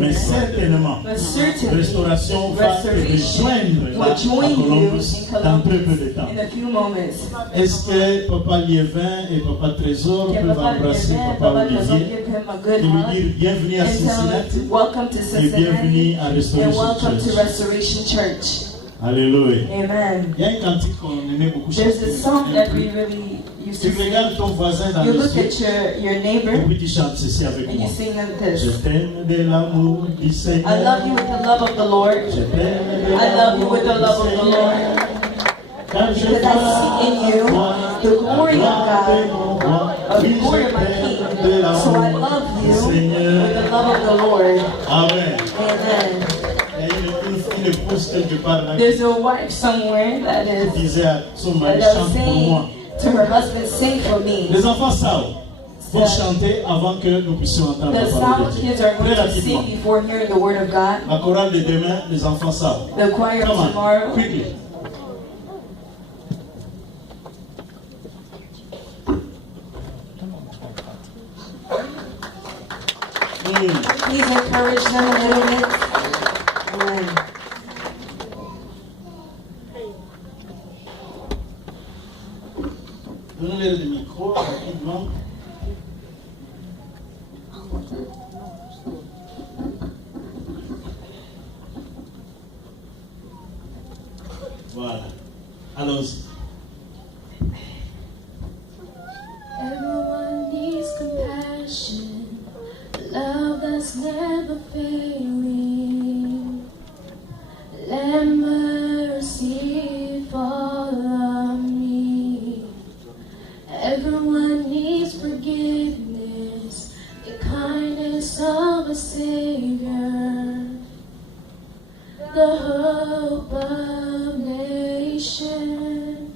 Mais certainement, restauration va te rejoindre à Columbus dans très peu de temps. Est-ce que Papa Liévin et Papa Trésor peuvent embrasser Papa Olivier et lui dire bienvenue à Cincinnati et bienvenue à Restoration Church. Alléluia. Amen. Il y a un cantique qu'on aimait beaucoup. There's a song that we really used to Tu regardes ton voisin dans you les look yeux at your neighbor et puis tu chantes ceci avec and you moi. sing them this. Je t'aime de l'amour du Seigneur. I love you with the love of the Lord. Je t'aime de I love you l'amour with the du love of the Seigneur. Lord. Car je Because I see in you the glory of God, the glory of my King. So I love you with the love of the Lord. Amen. Amen. Il y a une épouse quelque part là There's a wife somewhere that qui disait à son mari is chante pour moi. saying to her husband, sing for me. Les enfants savent. Faut chanter avant que nous puissions entendre The la parole sound de Dieu. kids are Très going to rapidement. sing before hearing the word of God. La chorale de demain, les enfants savent. The choir Come of on, tomorrow. quickly. Please encourage them a little bit. Amen. Donnez-leur le micro rapidement. Voilà. Allons-y. Everyone needs compassion, love that's never failing. Let mercy fall on me. Everyone needs forgiveness, the kindness of a Savior, the hope of nations.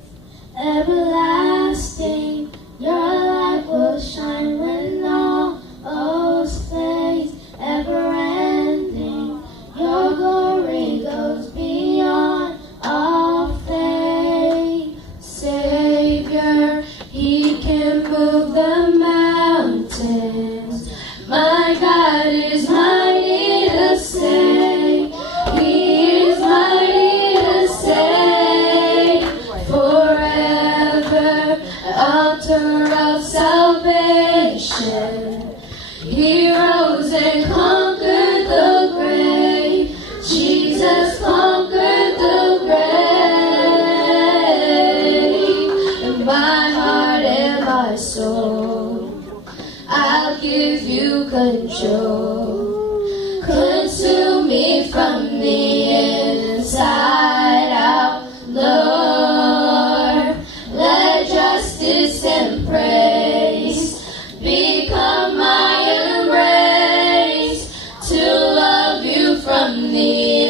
Everlasting, your light will shine when all else fades. Ever ending, your glory goes beyond all faith. Savior, He can move the mountains. My God is mighty to save. He is mighty to save. Forever, altar of salvation. He rose and conquered the grave. Jesus conquered the grave. And my heart and my soul, I'll give you control. Consume me from the inside out, Lord. Let justice and praise become my embrace, to love you from the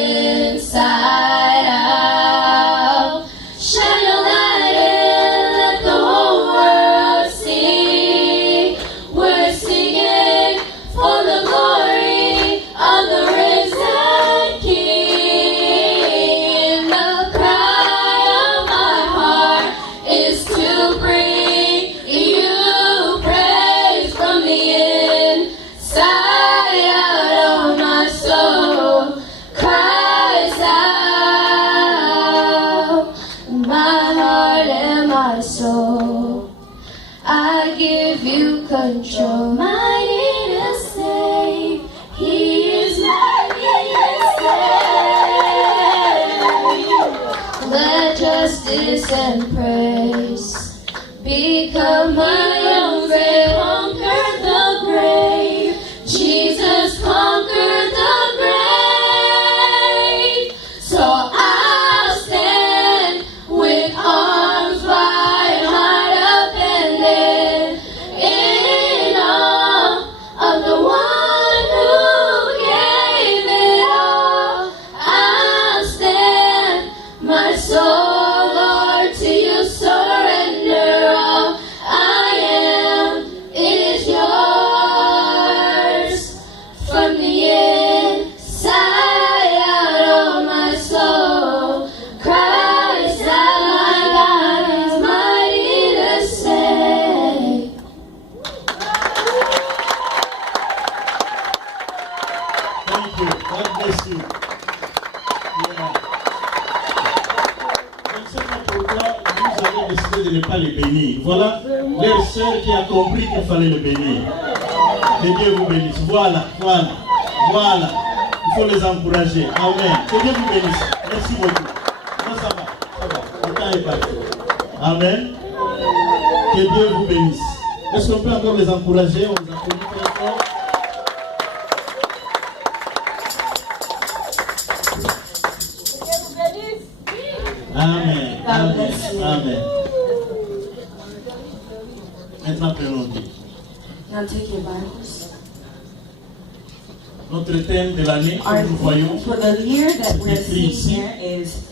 inside out. Shine your light and let the whole world see. We're singing for the glory of the risen King. The cry of my heart is to bring you praise from the inside out of my soul. Cries out, my heart and my soul. I give you control. Mighty to save, He is mighty to save. Let justice and praise become my own. Conquered the grave. Jesus conquered the grave. So I'll stand with arms wide, heart upended, in awe of the one who gave it all. I'll stand, my soul, Lord, to you surrender all. I Thank you. God bless you. Yeah. Je ne sais pas pourquoi vous avez décidé de ne pas les bénir. Voilà leur sœur qui a compris qu'il fallait le bénir. Que Dieu vous bénisse. Voilà. Il faut les encourager. Amen. Que Dieu vous bénisse. Merci beaucoup. Non, ça va. Le temps est parti. Amen. Que Dieu vous bénisse. Est-ce qu'on peut encore les encourager? On les applaudit très fort. Amen. Amen. Maintenant, prenons Dieu. Now take your Bibles. Notre thème de l'année, Our comme nous voyons, theme for the year that we're c'est seeing ici. here is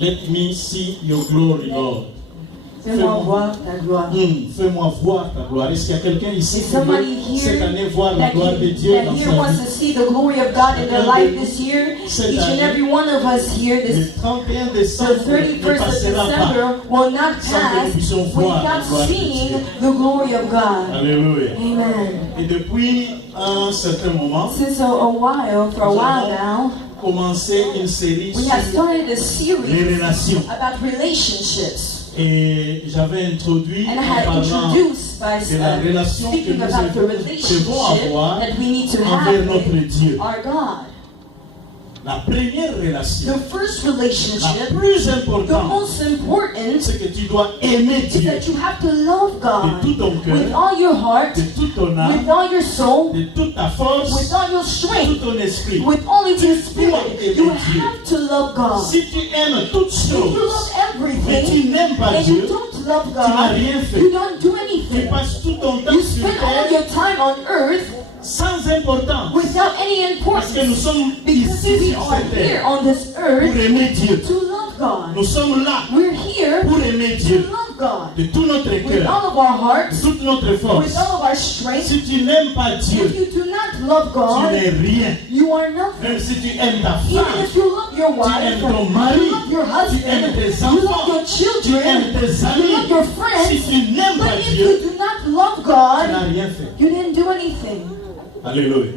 Let me see your glory, Lord. Fais-moi voir ta gloire. Fais-moi voir ta gloire. Est-ce qu'il y a quelqu'un ici Is qui somebody veut cette here année voir la that, gloire de Dieu dans here sa wants vie? to see the glory of God in their life this year? Each and every one of us here, Le this 31 the décembre ne 31st of passera pas. December will not sans que nous pass puissions voir la without gloire de seeing Dieu. the glory of God. Alléluia. Amen. Et depuis un certain moment, Since a while, for a while now, commencé une série we have sur started a les series relations. about relationships. Et j'avais introduit And I en had parlant introduced by de la relation que speaking nous about the devons relationship avoir that we need to envers have notre with Dieu. our God. La première relation, The first la relationship, plus the importante, most important, c'est que tu dois aimer is Dieu that you have to love de God tout ton with cœur, all your heart, de toute ton with âme, all your soul, de toute ta force, with all your de tout strength, ton esprit. with all of your Tu dois spirit. aimer You Dieu. have to love God. Si tu aimes toutes If you choses, love mais everything tu n'aimes pas and you Dieu, don't love tu n'as God, rien fait. you don't do Tu anything. passes tout ton temps You sur spend all terre your time on earth sans importance. without any Parce que nous importance. sommes Because ici we sur are cette here terre on this pour earth aimer Dieu. to love God. Nous sommes là We're here pour aimer to Dieu love God de tout notre with cœur, all of our de hearts, toute notre force. with all of our strength. Si tu n'aimes pas Dieu, If you do not love tu God, n'es rien. you are nothing. Même si tu aimes ta Even femme, if you love your tu wife, aimes ton mari, you love your tu husband, aimes tes you love enfants, your tu children, aimes tes you amis. love your Si friends, tu n'aimes pas but if Dieu, you do not love tu God, n'as rien fait. you didn't do anything. Alléluia.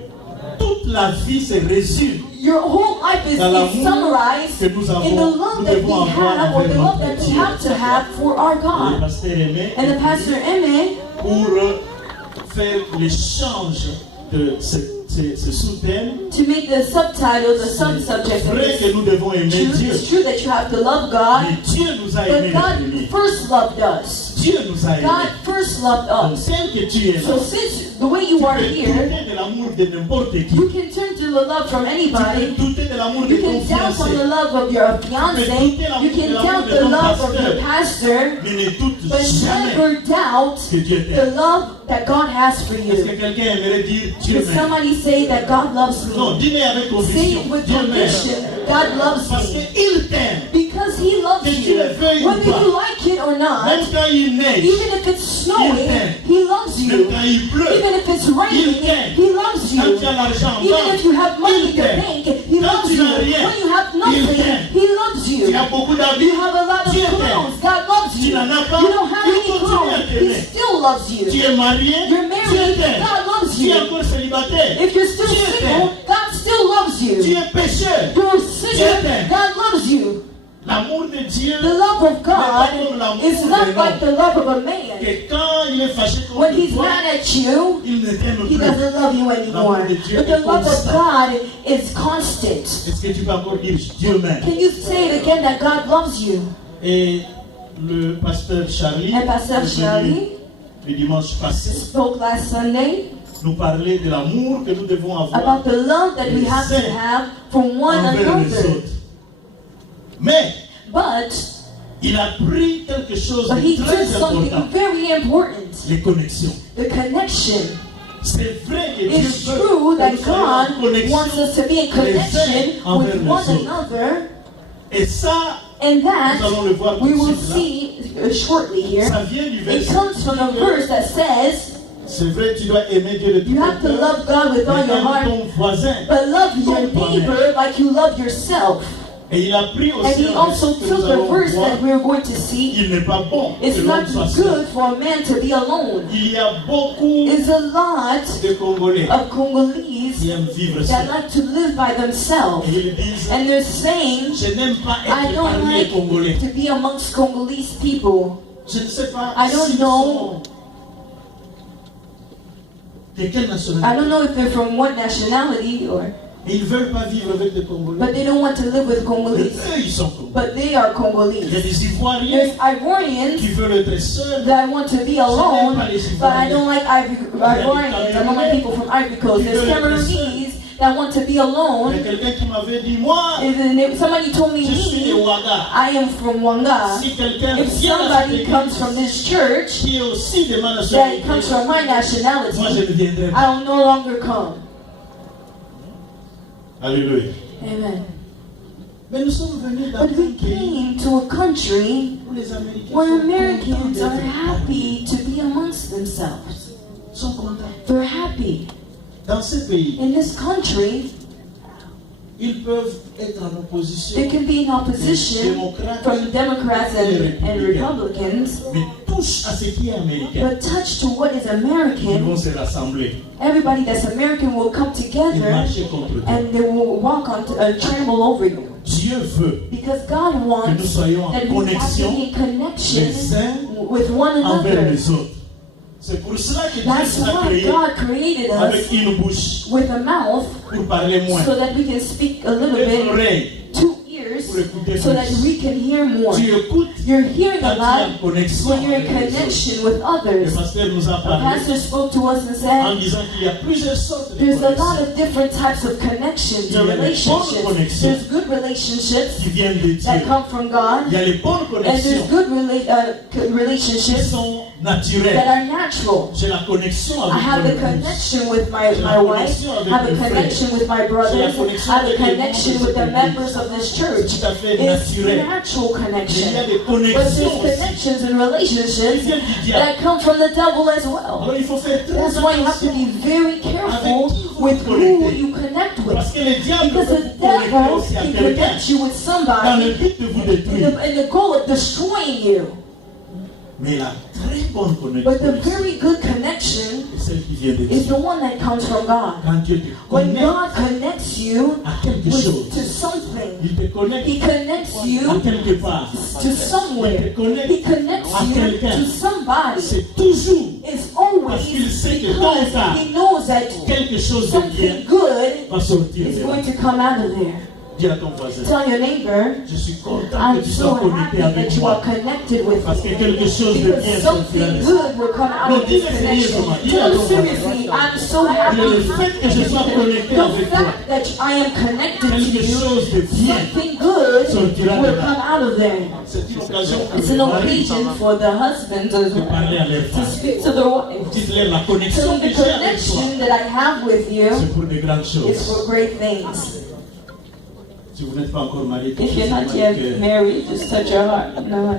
Toute la vie se résume Your whole life is dans l'amour summarized que nous avons, in the love nous that we devons avoir have, or the envers love notre that we Dieu. have to have for our Le God. pasteur Aimé, And the pastor Aimé, pour faire l'échange de ce sous-thème, to make the subtitle, the sub-subject of vrai this que nous devons aimer truth, Dieu. it's true that you have to love God, Mais Dieu nous a aimés but le God premier. first loved us. Dieu nous a God aimés. first loved Donc, us. tel que tu es là, So since the way you tu are peux here, douter de l'amour de n'importe qui. you can turn to the love from Tu anybody. peux douter de l'amour de You ton can doubt on the fiancé. love of your fiance. You can doubt the love of your pastor. Mais ne doute But jamais never doubt que Dieu the t'aime. love that God has for Est-ce que you. quelqu'un aimerait dire Dieu Can m'aime? somebody say that God loves Non, me? dis-le avec Say conviction. it with Dieu conviction. m'aime. God loves Parce me. qu'il t'aime. Because He loves Que tu you. le veuilles ou Whether pas. you like it or not, Même quand il neige, even if it's snowing, He loves même you. quand il pleut, Even if it's raining, t'aime. He loves quand you. tu as l'argent en Even banque, if you have money in il the t'aime. bank, He Quand loves tu you. n'as rien, When you have il nothing, t'aime. He loves you. Tu as beaucoup d'habits, You have a lot of Dieu t'aime. clothes. God loves Tu you. n'en as pas, You don't have il any continue à clothes. He t'aimer. still loves Tu you. es marié, You're Dieu married. t'aime. God loves Tu es you. encore célibataire, If you're still Dieu single, t'aime. God still loves Tu you. es pécheur. You're a Dieu sinner. t'aime. God loves you. L'amour de Dieu The love of God is not n'est like the love of a man. que quand il est fâché When contre he's toi, mad at you, il ne t'aime He plus. doesn't love you anymore. But the love of God is constant. Est-ce que tu peux encore dire Dieu m'aime? Can you say it again that God loves you? Et le pasteur Charlie, And Pastor est venu Charlie le dimanche passé, spoke last Sunday nous parlait de l'amour que nous devons avoir about the love that we have to have for one envers les another. autres. Mais But il a pris quelque chose he de did très something important, very important. les connexions. The connection. C'est vrai que Dieu It's veut true que that nous soyons en God connexion wants us to be in connection envers with les one autres. another, Et ça, and nous that allons le voir tout we de will suite là. see shortly here. Ça vient du It verset. comes from a verse that says, C'est vrai, tu dois aimer Dieu de tout you ton have to cœur, love God with all mais your aime heart, ton voisin. but love your neighbor like you love yourself. Et il a pris And aussi he also took the verse that we're going to see. Il n'est pas bon It's que not l'homme soit good seul. for a man to be alone. Il y a beaucoup It's a lot de Congolais of Congolese qui aiment vivre that seul. like to live by themselves. Et ils disent, And they're saying, je n'aime pas I être don't parmi les like Congolais. to be amongst Congolese people. Je ne sais pas I don't s'ils know. sont de quelle I nationalité. don't know if they're from what nationality Et ils ne veulent pas vivre avec des Congolais. but they don't want to live with Mais Congolese. eux, ils sont Congolais. But they are Il y a Congolese. des Ivoiriens There's Ivorians qui veulent être seuls. that want to be alone, but I don't like Ivorians. I don't like people from Ivory Coast. There's Cameroonese that want to be Il y a alone. quelqu'un qui m'avait dit, moi, Somebody told me, je suis de me, Ouaga. I am from Wanga. Si quelqu'un If vient à somebody cette comes from église this church qui est aussi de ma that nationalité, comes from my moi je nationality, ne viendrai pas. I'll no longer come. Alléluia. Amen. Mais nous sommes venus dans But we un pays came to a country où les Américains where sont contents Americans d'être are parmi happy to be amongst themselves. nous. Sont contents. They're happy. Dans ce pays, In this country, ils peuvent être en opposition, there can be an opposition from Democrats and Republicans, mais touche à ce qui est américain. but touch to what is Ils vont American. se rassembler Everybody that's American will come et together marcher contre Dieu. and they will walk on, tremble over you. Dieu veut Because God que nous wants soyons en that we have to connexion be in connection les uns with one envers another. les autres. C'est pour cela que Dieu That's nous a why créés God created avec us une bouche with a mouth pour parler moins, so that we can speak a little une bit, oreille 2 ears pour écouter so that plus. we can hear more. Tu écoutes You're hearing quand a tu es en lot connexion when you're in avec les autres. connection with Le others. pasteur nous a The parlé pastor spoke to us and en said, disant qu'il y a plusieurs sortes de there's a lot connexions of different types of connections Il y a and les bonnes relationships. connexions There's good relationships qui viennent de that Dieu. come from God, Il y a les bonnes and there's connexions good qui relationships sont that naturelles. are natural. J'ai la connexion I avec have mon a épouse. connection with my wife, I have a connection with my brothers, I have a connection with the members of this church. C'est tout à fait It's naturel. natural Mais il y connection. a des But connexions there's aussi connections and qui relationships viennent du diable. that come from the devil as well. Alors il faut faire très That's why you have to attention be very careful with who you connect with. parce que le diable Because peut the vous connecter devil aussi à can quelqu'un connect you with dans le somebody but de vous in détruire. the goal of destroying you. Mais la très bonne But the connexion, very good connection c'est celle qui vient de is Dieu. the one that comes from God. Quand Dieu te When connecte God connects you à quelque chose, to something, il te connecte He connects à you quelque part. to somewhere. Il te connecte He connects à you quelqu'un. to somebody. C'est toujours It's always Parce qu'il sait que tôt ou because tard, He knows that quelque chose de bien something good va sortir is de là. going to come out of there. Dis à ton voisin, Tell your neighbor, je suis content I'm que tu so sois happy connecté avec that you are moi. connected with Parce que me. quelque chose de bien Because sortira something de ça. good will come out Non, of this dis-le connection. sérieusement, dis-le Tell à him ton voisin. seriously, I'm so Le happy. fait que je sois connecté The avec toi, fact that I am connected to quelque you, chose de bien something good sortira de will là. come out of there. C'est une occasion pour It's les an maris occasion for the husbands as de parler à well leur to femme. speak to their wives. Dites-leur la connexion So que the j'ai avec toi, connection that I have with you c'est pour de grandes is choses. for great things. Si vous n'êtes pas encore marié, If you're not yet married, just touch your heart. No, no.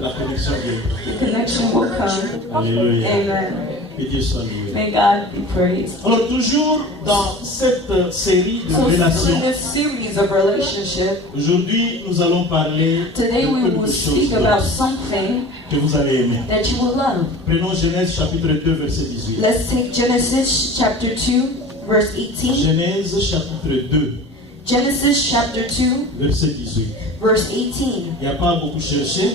la connexion de The connection will come. Alléluia. Amen. Que Dieu soit loué. May God be praised. Alors toujours dans cette série de So in relations, this series of relationship, aujourd'hui nous allons parler today we de will quelque speak chose about something que vous allez aimer. that you will love. Prenons Genèse chapitre 2 verset 18. Let's take Genesis chapter 2, verse 18. Genèse chapitre 2 Genesis chapter 2, verset 18. verse 18. Il n'y a pas à beaucoup chercher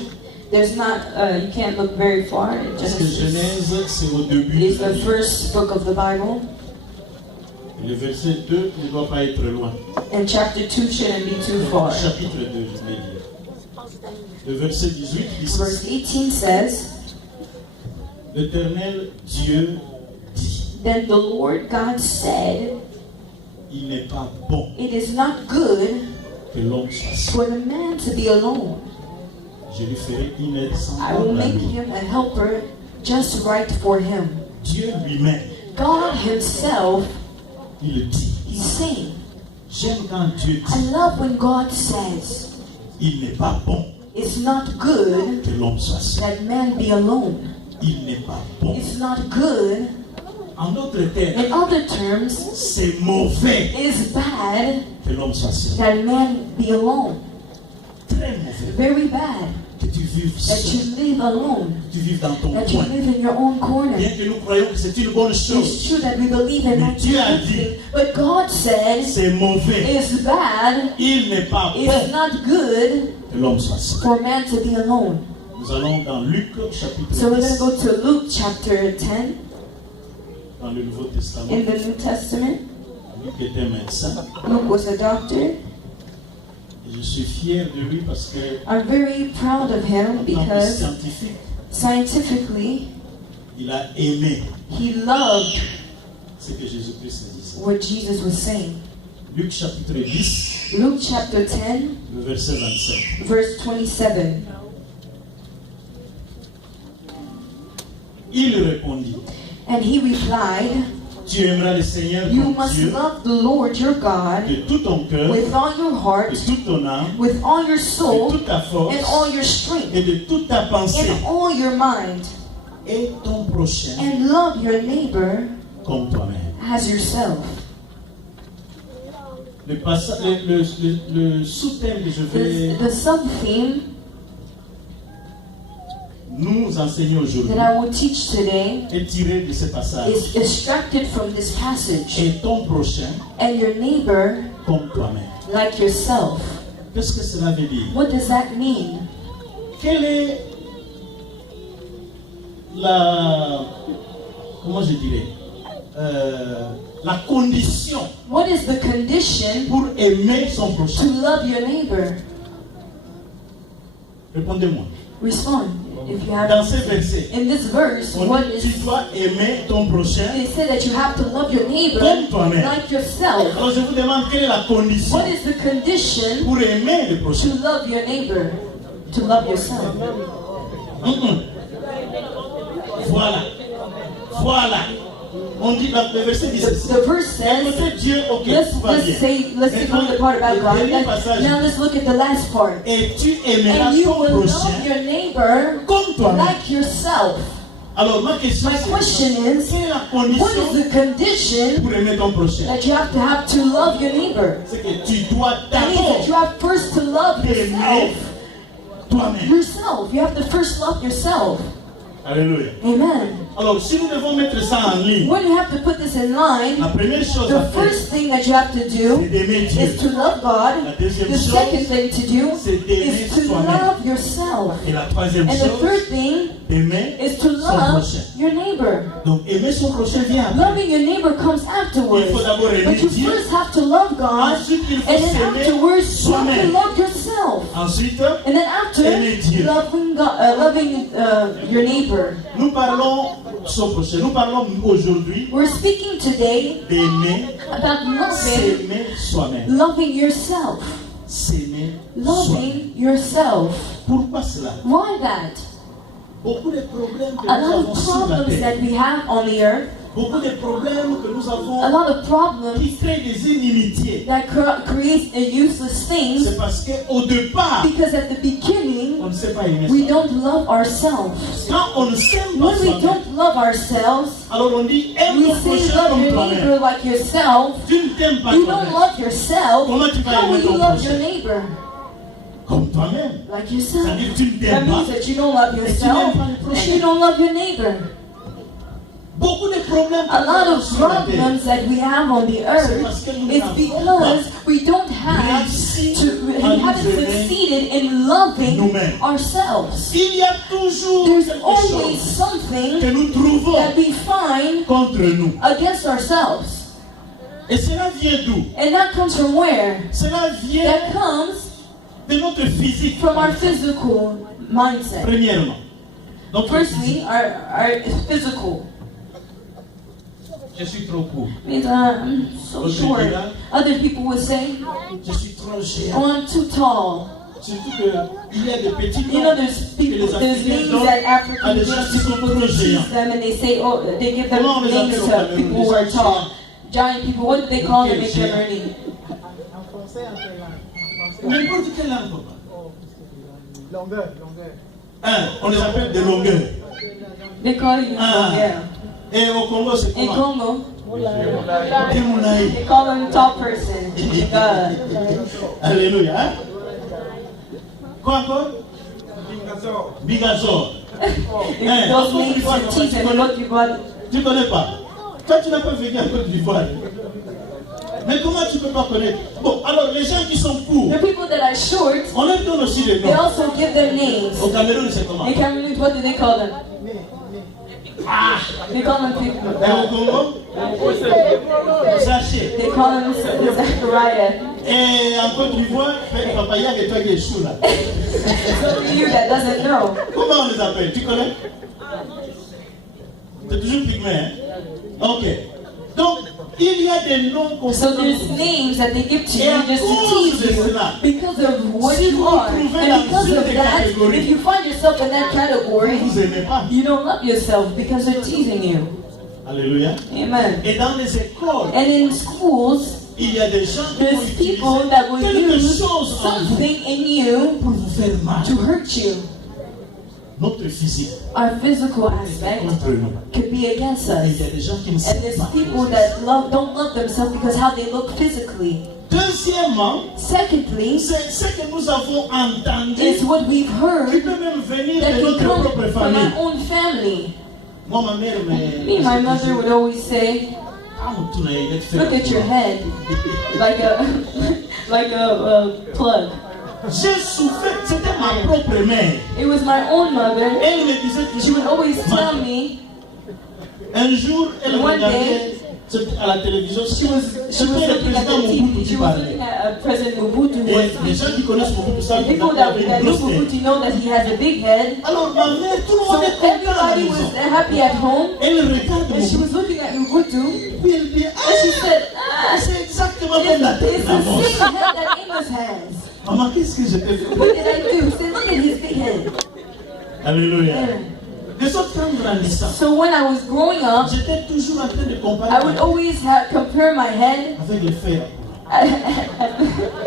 There's not, you can't look very far in parce que Genesis. Genèse c'est au It début is de la the Bible. first book of the Bible, Le verset 2 ne doit pas être loin. and chapter 2 shouldn't be too far. Chapitre 2, je voulais dire. Le verset 18 dit Verse 18 says, L'Éternel Dieu dit, Then the Lord God said, il n'est pas bon It is not good que l'homme soit seul. for the man to be alone. Je lui ferai une aide I will semblable à make lui. him a helper just right for him. Dieu lui-même, God himself, il dit. he's saying, J'aime quand Dieu I dit, love when God says, il n'est pas bon it's not good que l'homme soit seul. that man be alone. Il n'est pas bon. It's not good. En d'autres termes, In other terms, c'est mauvais it is bad que l'homme soit seul. that man be alone. très mauvais. Very bad. Que tu vives That seul. you live alone. Que tu vives dans ton That you coin. live in your own corner. Bien que nous croyons que c'est une bonne It's chose, true that we believe in Mais Dieu a that dit, thing, but God said c'est mauvais. it's bad, Il n'est pas it's bon not good que l'homme soit seul. for man to be alone. Nous allons dans Luc chapitre So we're going 10, to go to Luke chapter 10 dans le Nouveau Testament. in the New Testament. Luc était médecin. Luke was a doctor. Et je suis fier de lui parce que, I'm very proud of him en tant que because scientifique, scientifically il a aimé he loved ce que Jésus-Christ disait. what Jesus was saying. Luc chapitre 10, Luke chapter 10, le verset 27. verse 27. Il répondit, And he replied, tu aimeras le Seigneur you ton must Dieu love the Lord your God de tout ton cœur, with all your de heart, toute ton âme, with all your de soul, toute ta force and all your strength, et de toute ta pensée, and all your mind, et ton prochain and love your neighbor comme toi-même. as yourself. Le sous-thème que je vais The sub-theme nous enseigner aujourd'hui that I will teach today est tiré de ce passage. is extracted from this passage. Et ton prochain And your neighbor comme toi-même. like yourself. Qu'est-ce que cela veut dire? What does that mean? Quelle est la... Comment je dirais? La condition What is the condition pour aimer son to prochain? love your neighbor? Répondez-moi. Respond. If you have Dans ces versets, in this verse, on what dit, is tu dois aimer ton prochain they say that you have to love your neighbor comme toi-même. like yourself. Alors je vous demande quelle est la condition What is the condition pour aimer le to prochain? love your neighbor? To love yourself. Voilà. Voilà. On dit, le verset dit ceci. The verse says, Écoutez Dieu, ok, tout va bien. let's take on the part about God. Dernier passage. Now let's look at the last part. Et tu aimeras And you ton will love prochain your neighbor comme toi-même. like yourself. Alors ma question My c'est, question is, quelle est la what is condition the condition pour aimer ton prochain? that you have to love your neighbor? C'est que tu dois That means that you d'abord have first to love aimer yourself. toi-même. Yourself. You have to first love yourself. Alléluia. Amen. Alors si nous devons mettre ça en ligne, When you have to put this in line, la première chose à the faire, first thing that you have to c'est do d'aimer Dieu. is to love God. La deuxième The chose, second thing to do c'est d'aimer is to soi-même. love yourself. Et la troisième And the chose, third thing d'aimer is to son love prochain. your neighbor. Donc aimer son prochain vient après. Loving your neighbor comes afterwards. Il faut d'abord aimer But you Dieu. first have to love God. Ensuite, il faut And then s'aimer afterwards, you have to soi-même. love yourself. Ensuite, And then after, aimer Dieu. loving your neighbor. nous parlons son prochain. Nous parlons aujourd'hui We're speaking today d'aimer, about loving, s'aimer soi-même. loving yourself. S'aimer soi-même. Loving yourself. Pourquoi cela? Why that? Beaucoup de problèmes que A nous lot avons of sur la problems that terre, we have on the earth, beaucoup de problèmes que nous a avons lot of problems qui créent des inimitiés. that create useless things C'est parce qu'au départ, because at the beginning, on ne sait pas aimer we soi-même. don't love ourselves. Quand on ne s'aime pas When we soi-même, don't love ourselves, alors on dit aime we ton say prochain love comme your toi-même. neighbor like yourself. Tu ne t'aimes pas You toi-même don't love yourself. Comment tu vas How will aimer ton you love prochain? your neighbor? comme toi-même. Like yourself. C'est-à-dire que tu ne That t'aimes means pas. that you don't love yourself and you don't love your neighbor. Beaucoup de problèmes A lot of sur la terre. problems that we have on the earth is because we don't have we haven't succeeded in loving ourselves. Il y a toujours There's quelque always chose something que nous trouvons that we find contre nous. against ourselves. Et cela vient d'où? And that comes from where? Cela vient That comes de notre physique. from our physical mindset. Premièrement. Donc, Firstly, our physical. je suis trop court. Means I'm so short. Other people would say, Je suis trop géant. oh, I'm too tall. Surtout qu'il y a des petits You know, noms there's que les people, there's Africains names donnent that à Africans des give gens qui to sont people trop who géants. choose them, and they say, oh, they give them Comment on les names appelle au to Cameroun? people who are tall. Giant people, what do they call them in Cameroon? N'importe quelle langue, papa. Longueur. On les appelle des longueurs. They call you, yeah. Et au Congo, c'est In comment? Congo, Des moulaïs. they call them tall person. God. Alléluia. Hein? Quoi encore? Bigazor. Those names for teeth and Côte d'Ivoire. Tu ne connais pas? Toi, tu n'as pas vécu en Côte d'Ivoire. Mais comment tu ne peux pas connaître? Bon, alors les gens qui sont courts, The people that are short, on leur donne aussi des they noms. also give them names. Au Cameroun, c'est comment? In Cameroon, what do they call them? They call them people. Et au Congo? Sachez. They call him Zachariah. Et en Côte d'Ivoire, Papa Yag et toi qui es chou là. So to you that doesn't know, Comment on les appelle? Tu connais? C'est toujours pygmée, hein? Ok. Donc, il y a des noms qu'on so there's names that they give to you just to tease you because of what you are. And because of that, if you find yourself in that category, vous aimez pas. you don't love yourself because they're teasing you. Alléluia. Amen. Et dans les écoles, And in schools, il y a des gens qui vont there's utiliser people that will quelque use chose en vous something in you pour vous faire mal. to hurt you. Notre physique Our physical est aspect contre nous. could be against Et il us. y a des gens qui ne And savent there's pas. people that don't love themselves because how they look physically. Deuxièmement, Secondly, c'est ce que nous avons entendu is what we've qui heard peut même venir that de can notre come propre from famille. our own family. Moi, ma mère Me, my mother would always say, look at your head like a plug. J'ai souffert, c'était ma propre mère. It was my own mother. Elle me disait She would toujours, always tell me, un jour, elle One regardait à la télévision, she was c'était le looking at président the Mobutu TV. qui She was parlait. looking at President Mobutu. Et les gens qui connaissent Mobutu savent qu'il People avait that une know grosse tête. Mobutu know that he has a big head. Alors ma mère, tout le So monde est content à la everybody maison. was happy at home. Elle regarde And she Mobutu. was looking at Mobutu. Puis elle dit, And she said, c'est exactement comme la tête it's the d'Amos. same head that Amos has. Maman, qu'est-ce que je t'ai fait? What did I do? She said, look at his big head. Alléluia. Yeah. De sorte qu'en grandissant, So when I was growing up, j'étais toujours en train de comparer I would always compare my head avec les frères,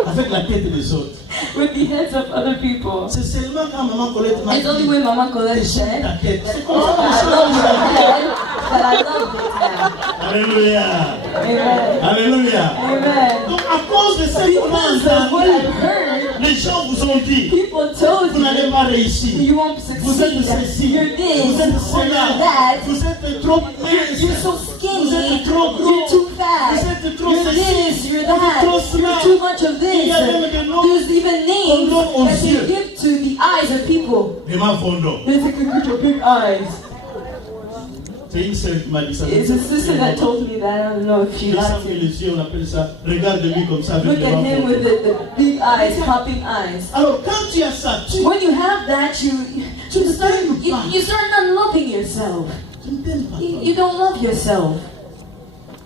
avec la tête des autres. with the heads of other people. C'est seulement quand maman Colette m'a It's only dit, when Mama Colette said ta tête. C'est comme that ça I qu'on love your change. head, that I love it now. Alléluia. Amen. Alléluia. Amen. Donc à cause de ce qu'on a Because of what I've entendu, heard, les gens vous ont dit, people told vous n'allez you pas réussir. you won't Vous êtes succeed. ceci, You're this, vous êtes you're cela, that. vous êtes trop mince, You're so vous skinny. êtes trop gros, You're too fat. vous êtes trop You're ceci, this. You're vous êtes trop that. cela. You're too much of Il y a même this. des noms There's even names qu'on donne aux that yeux. they give to the eyes of people. de ma fondo. They say, look at your big eyes. C'est une sœur qui m'a dit ça. It's a sister that told me that. I don't know if she Il a liked fermé it. les yeux, on appelle ça. Regarde-lui comme ça avec Look les at mains him with fondues. the big eyes, popping eyes. Alors quand tu as ça, tu When you have that, you start not loving yourself. ne t'aimes pas. You don't love yourself.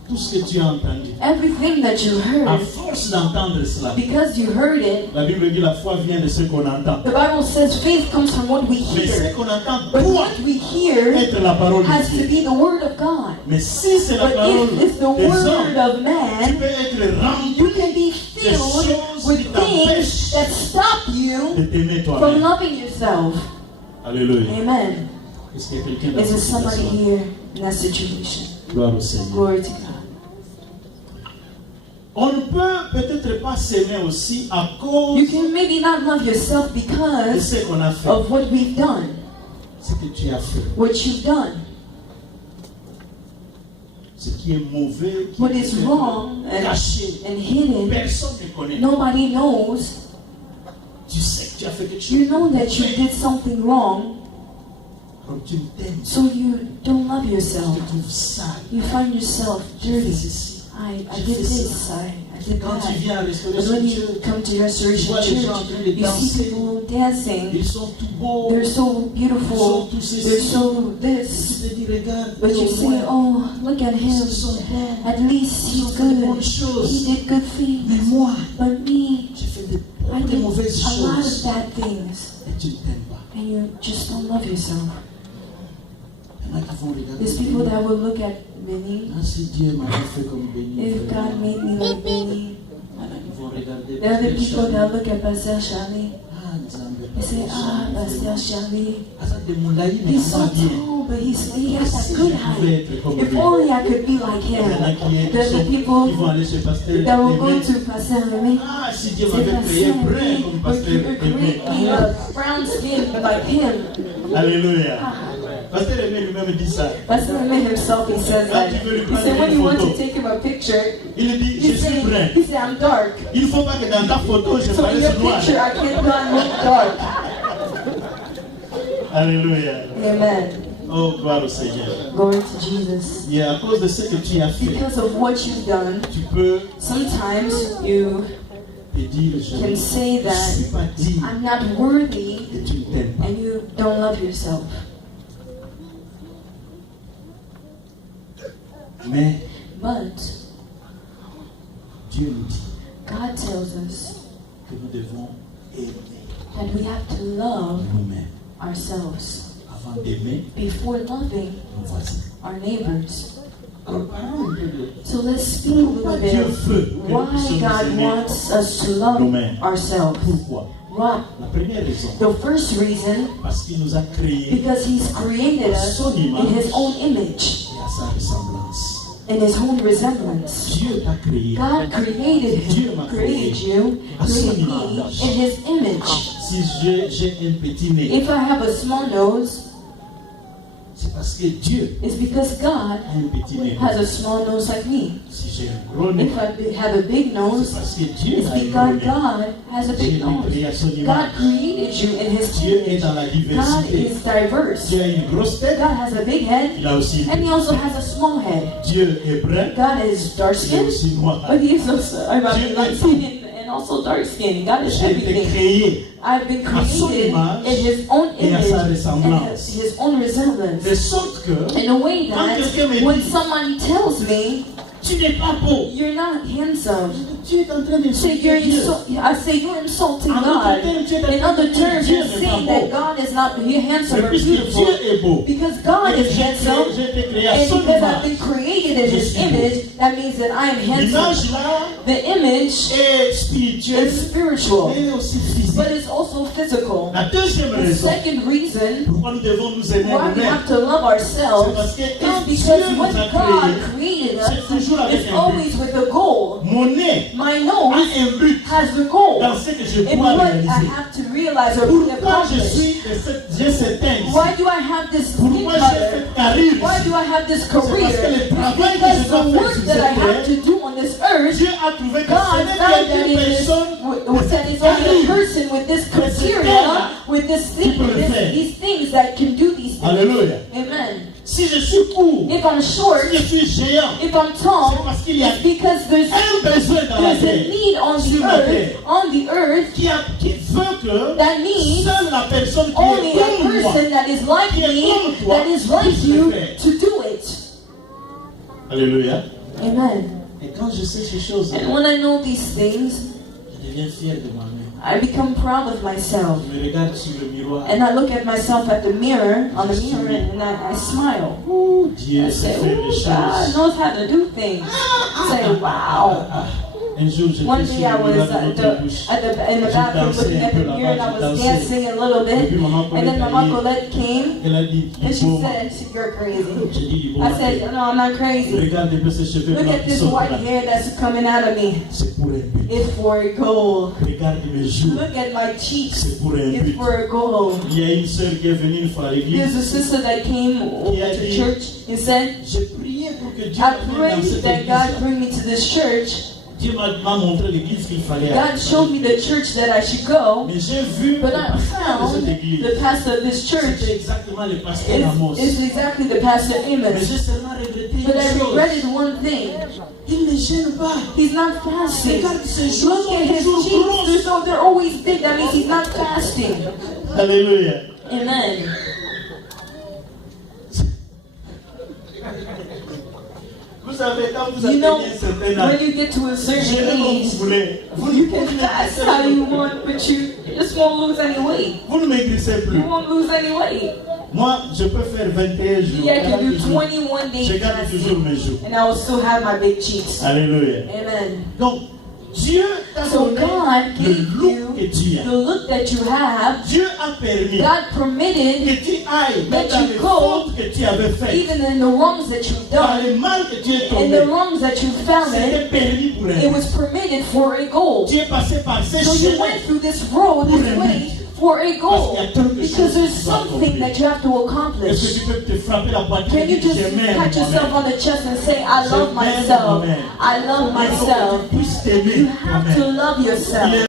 Tout ce que tu as entendu. Everything that you À heard, force d'entendre cela, because you heard it, la Bible dit la foi vient de ce qu'on entend. the Bible says faith comes from what we Mais ce hear. qu'on entend But doit what we hear être la parole has de to Dieu. be the word of God. Mais si c'est la But parole if it's the des word hommes, of tu man, peux être you rempli can be filled with things that stop de you t'aimer from toi-même. loving yourself. Alléluia. Amen. Est-ce qu'il y a quelqu'un dans Is there cette somebody situation? here in that situation? Gloire au Seigneur. Glory to God. On ne peut peut-être pas s'aimer aussi à cause You can maybe not love yourself de because ce qu'on a fait, of what we've done, ce que tu as fait, what you've done, ce qui est mauvais, qui what est is wrong caché. and hidden. Personne ne connaît. Nobody knows. Tu sais que tu as fait quelque chose. You know that you did something wrong, Donc tu ne t'aimes pas. so you don't love Tu yourself. te trouves sale. You find yourself J'ai fait dirty. ceci. I did this, I did Quand tu that. viens à But Restoration when you Church, come to tu Restoration vois les gens en Church, train de you see danser. people dancing. Ils sont tout beaux. They're so Ils sont beautiful. tous ceci. They're so Tu this. te dis, regarde, But you au say, moins, oh, look at ils him. sont bons. At least Ils ont he's fait de bonnes good. choses. He did good Mais things. moi, But me, j'ai fait I de did mauvaises a lot of choses. bad things. Et tu ne t'aimes pas. And you just don't love yourself. Il y en a qui vont regarder. There's people that will look at Benny. Ah, si Dieu m'avait fait comme Béni. If God made me like Benny. Ils vont regarder. There are the people Charlie. that look at Pastor Charlie. Ah, Nzambe, They say, ah, Pasteur Pastor Charlie. Asa de Moulaï, mais He's so moi bien. tall, But he has that Si good je pouvais eye. être comme If lui. only I could be like Il y en a him. qui There's the people vont aller chez Pasteur that will go Aimé. to Pastor Aimé. Ah, si Dieu Say, m'avait créé Pastor brun Aimé, comme would Pasteur you Aimé. create me a brown skin like him? Alléluia. Pasteur Aimé lui-même dit ça. Pastor Aimé himself, he says that. He said when you want to take him a picture, Il dit, je suis brun. he said, I'm dark. Il ne faut pas que dans ta photo, je So in your paraisse noir. picture, I cannot look dark. Alléluia. Amen. Oh, gloire au Seigneur. Glory to Jesus. Et à cause de ce que tu as fait, Because of what you've done, tu peux sometimes you te dire, je can say ne that suis pas digne I'm not worthy et tu ne t'aimes pas. and you don't love yourself. Mais But Dieu nous dit God tells us que nous devons aimer that we have to love nous-mêmes ourselves avant d'aimer before loving nos voisins. our neighbors. Alors, parlons un peu de So let's speak a little bit Dieu of veut que nous why puissions nous God aimer. wants us to love nous-mêmes. ourselves. Pourquoi? Why? La première raison, The first reason, parce qu'il nous a créés because He's created us in His own image, et à sa ressemblance. in His own resemblance. Dieu t'a créé. God created him, created you, created me in His image. Si j'ai un petit nez, If I have a small nose, c'est parce que Dieu it's because God a un petit nez. has a small nose like me. Si j'ai un gros nez, If I have a big c'est nose, parce que Dieu it's a un gros because nez. God has a Dieu big t'a nose. créé à son God image. created you in His Dieu est image. dans la God diversité. is diverse. Dieu a une grosse tête, God has a big head, il a aussi and He also has a small head. Dieu est brun, God is dark il est skinned, aussi noir. but He is also light skinned and also dark skinned. God is J'ai été everything. créé I've been à son created image in His own et à image sa and ressemblance. His own resemblance. De sorte que In a way quand that quelqu'un me when dit, somebody tells me tu n'es pas beau, you're not handsome, tu es en train de say I say you're insulting En God. d'autres termes, tu es en In train de other dire terms, Dieu you're n'est saying pas that beau. God is not handsome Mais or puisque beautiful. Dieu est beau, Because God et is handsome, j'ai été créé à and son because I've been image. created in His image, that means that I am handsome. L'image là The image est spirituelle, is spiritual, mais aussi physique. but it's also physical. La deuxième The raison second reason pourquoi nous devons nous aimer why we nous-mêmes, have to love ourselves c'est parce que is quand because Dieu when nous a God créés, created c'est toujours us, avec it's un but. always with a goal. Mon nez My a nose un but has a goal dans ce que je in dois what I réaliser. have to realize or Pourquoi je accomplish. suis j'ai cette teinte? Why do I have this skin Pourquoi j'ai color? cette carrière? Why do I have this C'est parce que career? le travail que Because je dois the faire work sur that I cette have terre, to do on this earth, Dieu a trouvé que God ce found n'est that qu'une it is personne that it's only a person with this criteria, with this thing, these things that can do these things. Alléluia. Amen. Si je suis court, If I'm short, si je suis géant, if I'm c'est tall, parce qu'il y a it's because there's un besoin dans la a terre need on the earth qui veut que that needs seule la personne qui only est a comme moi. person that is like me, that is like you, to do it. Alléluia. Amen. Et quand je sais ces choses, And when I know these things, je deviens fier de moi-même. I become proud of myself. Je me regarde sur le miroir. And I look at myself at the mirror, on the mirror, and I smile. Dieu I sait say, faire "Ooh, les God choses. knows how to do things." Say, wow. Un jour, One j'étais day I sur le was miroir de notre bouche. in the bathroom looking at the mirror and I was dancing a little bit. And then Mama Colette came Elle a dit, and she Bon, said, "You're crazy." j'ai dit, bon, I said, "No, I'm not crazy. regarde un peu ces cheveux Look blancs at qui this sortent white là. hair that's coming out of me. C'est pour un but. It's for a goal. Regarde mes joues. Look at my cheeks. C'est pour un It's but. for a goal." Il y a une sœur qui est venue une fois à There's l'église. a sister that came to church and said, J'ai prié pour que Dieu "I m'amène dans prayed cette that God église. bring me to this church. Dieu m'a montré l'église qu'il fallait God aller. showed me the church that I should go, Mais j'ai vu le but I pasteur de found cette église. the pastor of this church C'était exactement le pasteur Amos. is exactly the pastor Mais Amos. j'ai seulement regretté But I une chose. regretted one thing. Il ne gêne pas. He's not fasting. Regarde ses joues Look sont at his toujours cheeks. grosses. They're always big. That means he's not fasting. Alléluia. Amen. Vous savez, quand vous You know, atteignez un certain âge, when you get to a certain gênez comme age, vous voulez. Vous you ne can fast how you want, but you just won't lose any weight. vous ne maigrissez plus. You won't lose any weight. Moi, je peux faire 21 jours. Yeah, I can do 40 jours. 21 days Je garde toujours fasting, mes jours. and I will still have my big cheeks. Alléluia. Amen. Donc, Dieu t'a So donné God le gave look que tu you as. the look that you have. Dieu a permis God permitted, que tu ailles that même dans you les go, fautes que tu avais faites, even in the wrongs that you've dans done, les mal que tu es in the tombé. wrongs that you fell C'était in, permis pour it elle. was permitted for a goal. Tu es passé par ces So you chemins. went through this road, this way, for a goal. Because there's something that you have to Est-ce que accomplish. tu peux te frapper la poitrine Can et you dire, just je m'aime pat yourself moi-même? on the chest and say, I love Je m'aime myself. moi-même. I love Il faut que myself. tu puisses t'aimer You have to toi-même. love yourself.